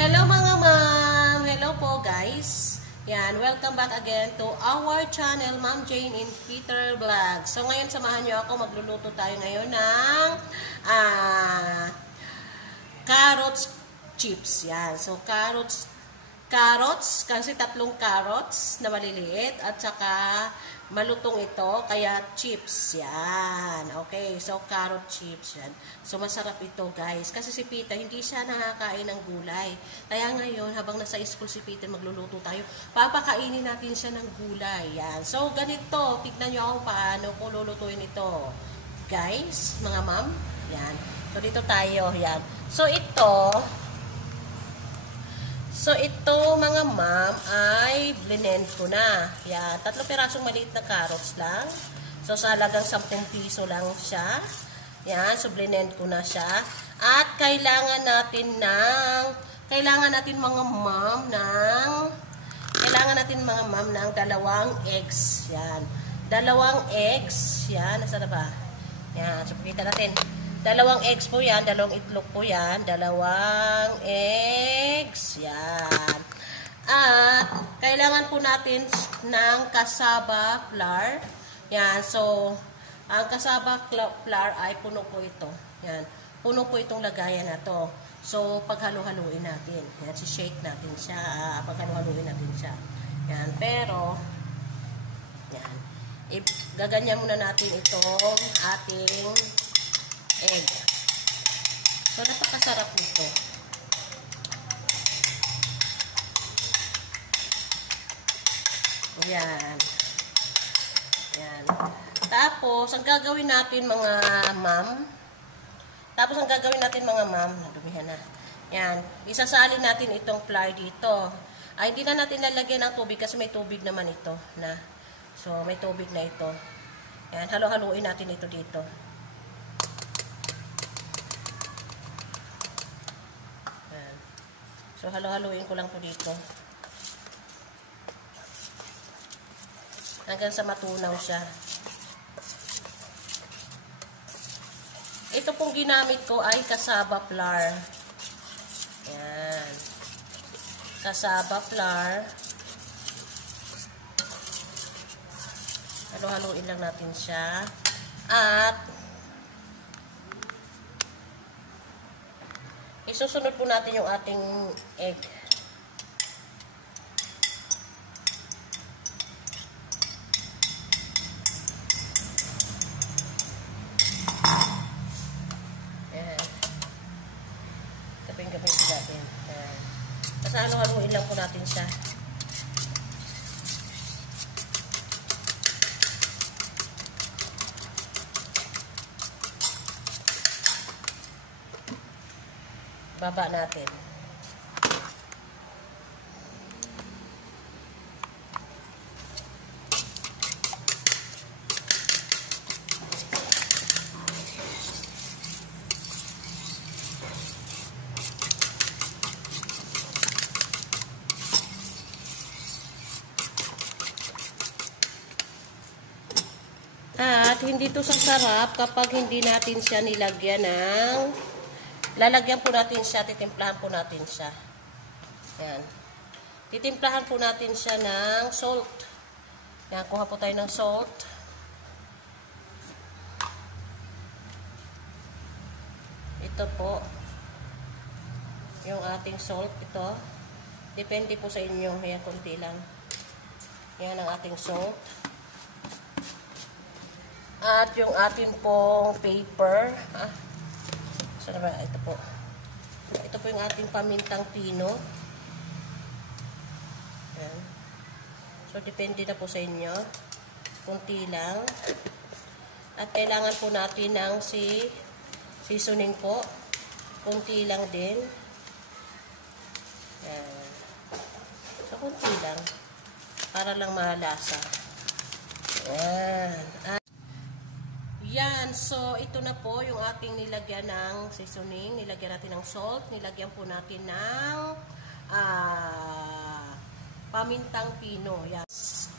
Hello mga ma'am! Hello po guys! Yan, welcome back again to our channel, Ma'am Jane in Peter Vlog. So ngayon samahan nyo ako, magluluto tayo ngayon ng carrots chips. Yan, so carrots, kasi tatlong carrots na maliliit at saka malutong ito, kaya chips. Yan. Okay, so carrot chips yan. So masarap ito guys. Kasi si Peter, hindi siya nakakain ng gulay. Kaya ngayon, habang nasa school si Peter, magluluto tayo. Papakainin natin siya ng gulay. Yan. So ganito, tignan nyo ako paano ko lulutuin ito. Guys, mga ma'am. Yan. So dito tayo. Yan. So ito mga ma'am ay blend ko na. Yan, 3 pirasong maliit na carrots lang. So sa halagang 10 piso lang siya. Yan, so blend ko na siya. At kailangan natin mga ma'am ng 2 eggs. Yan. 2 eggs. Yan, nasa na ba? Yan, so pakita natin. 2 eggs po yan, 2 itlog po yan, 2 eggs, yan. At, kailangan po natin ng cassava flour. Yan, so, ang cassava flour ay puno po ito. Yan, puno po itong lagayan na to. So, paghalo-haluin natin. Yan, si-shake natin siya, paghalo-haluin natin siya. Yan, pero, yan, gaganyan muna natin itong ating egg. So, napakasarap nito. Yan. Yan. Tapos, ang gagawin natin mga ma'am, nadumihan na. Yan. Isasalin natin itong flour dito. Ay, hindi na natin lalagyan ng tubig kasi may tubig naman ito na. So, may tubig na ito. Yan. Halo-haluin natin ito dito. So, halo-haluin ko lang po dito. Hanggang sa matunaw siya. Ito pong ginamit ko ay cassava flour. Yan. Cassava flour. Halo-haluin lang natin siya. At isusunod po natin yung ating egg. Ayan. Gabing-gabing po natin. Ayan. Kasi halo-haluin lang po natin siya. Baba natin. At hindi to sasarap kapag hindi natin siya nilagyan ng lalagyan po natin siya, titimplahan po natin siya. Yan. Titimplahan po natin siya ng salt. Yan, kuha po tayo ng salt. Ito po. Yung ating salt, ito. Depende po sa inyo. Yan, konti lang. Yan ang ating salt. At yung ating pong paper. So, ito po. Ito po yung ating pamintang pino. Ayan. So, depende na po sa inyo. Kunti lang. At kailangan po natin ng seasoning po. Kunti lang din. Ayan. So, kunti lang. Para lang malasa. Ayan. Yan, so ito na po yung ating nilagyan ng seasoning, nilagyan natin ng salt, nilagyan po natin ng pamintang pino. Yan.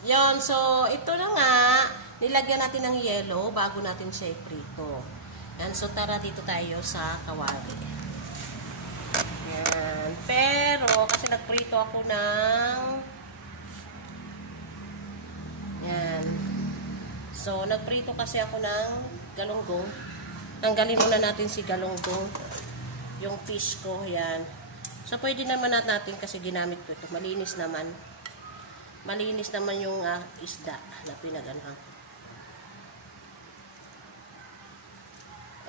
Yan, so ito na nga, nilagyan natin ng yellow bago natin siya iprito. Yan, so tara dito tayo sa kawali. Yan, pero nagprito ako ng yan. So, nagprito kasi ako ng galunggong. Tanggalin muna natin si galunggong. Yung fish ko, yan. So, pwede naman natin kasi ginamit ko ito. Malinis naman. Malinis naman yung isda na pinag-anhang.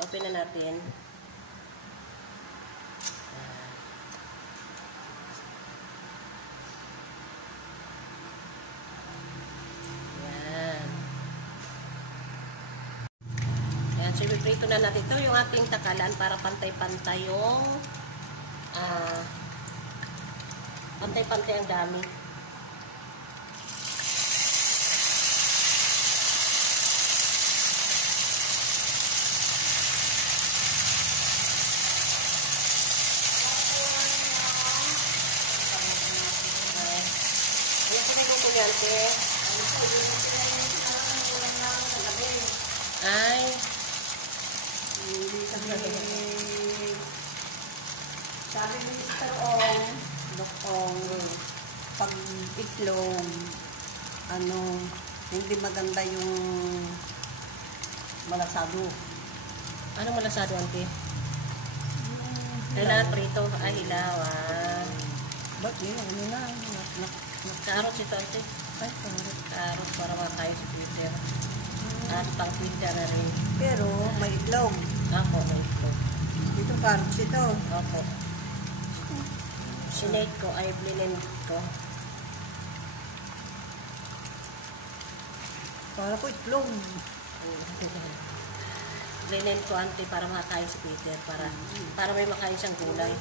Open na natin. So, ipiprito na natin ito yung ating takalan para pantay-pantay yung pantay-pantay ang dami. Ayan ko na yung kunyante. Ay. Sabi ni Mr. Ong, Dokong, pag itlog, hindi maganda yung malasado. Ano malasado, auntie? Hilaw prito. Ay, hilaw. Ba't yun? Ano na? Carrots ito, auntie. Ay, carrot. Carrots para makakain si Twitter. At pang Twitter na rin. Pero may itlog. Ako, may itlog. Ito carrots ito. Ako. Sinate ko, ay blend ko. Para ko itlog. Blend ko, auntie, para makakain si Peter. Para may makain siyang gulay.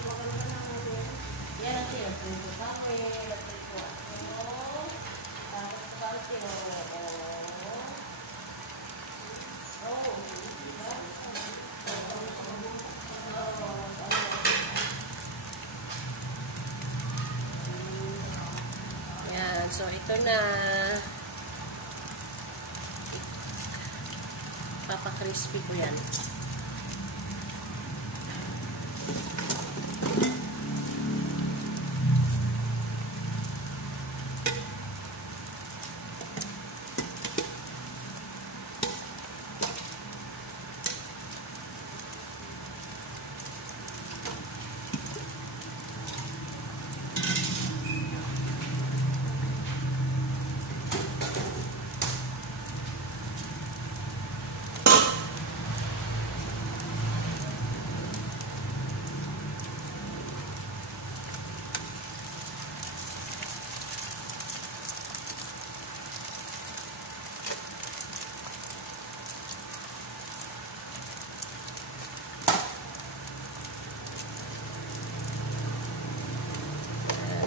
Yan, auntie. Nagprito pa ako eh. Nagprito ako. Tapos, yan. So, ito na. Papa-crispy ko yan.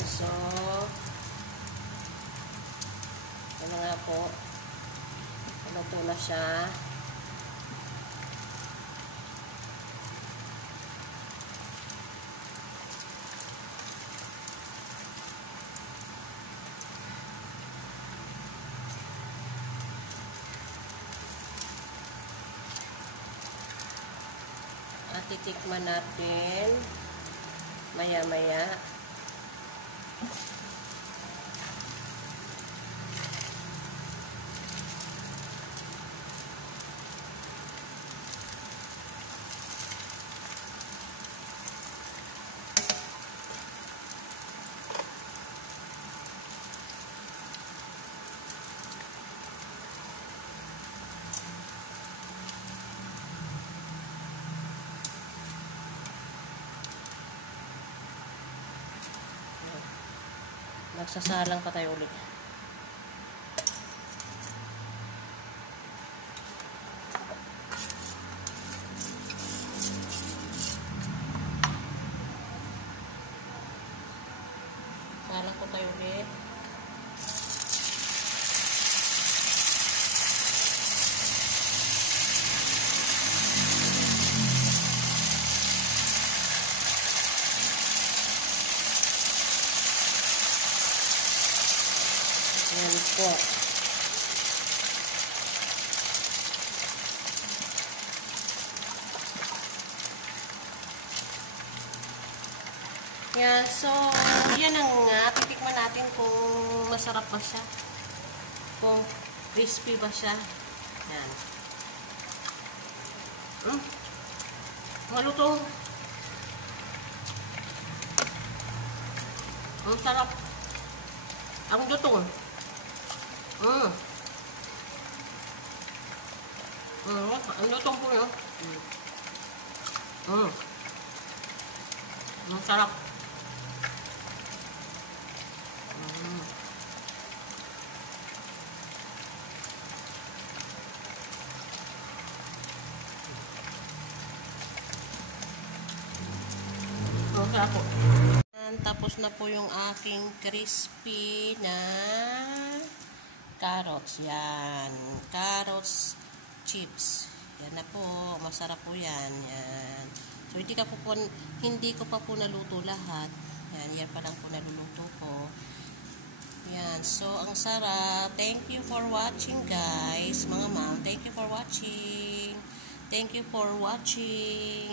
So, ano nga po, luto na siya. At titikman natin maya-maya. Nagsasalang pa tayo ulit. Salang ko tayo ulit. Yan po. Yan, so, yan ang nga. Titikman natin kung masarap ba siya. Kung crispy ba siya. Yan. Malutong. Ang sarap. Ang lutong. Ang lutong po yun. Ang sarap. Ang sarap po. Tapos na po yung aking crispy na carrots. Yan. Carrots chips. Yan na po. Masarap po yan. Yan. So, hindi ko pa po naluto lahat. Yan pa lang po naluluto ko. Yan. So, ang sarap. Thank you for watching, guys. Mga ma'am, thank you for watching. Thank you for watching.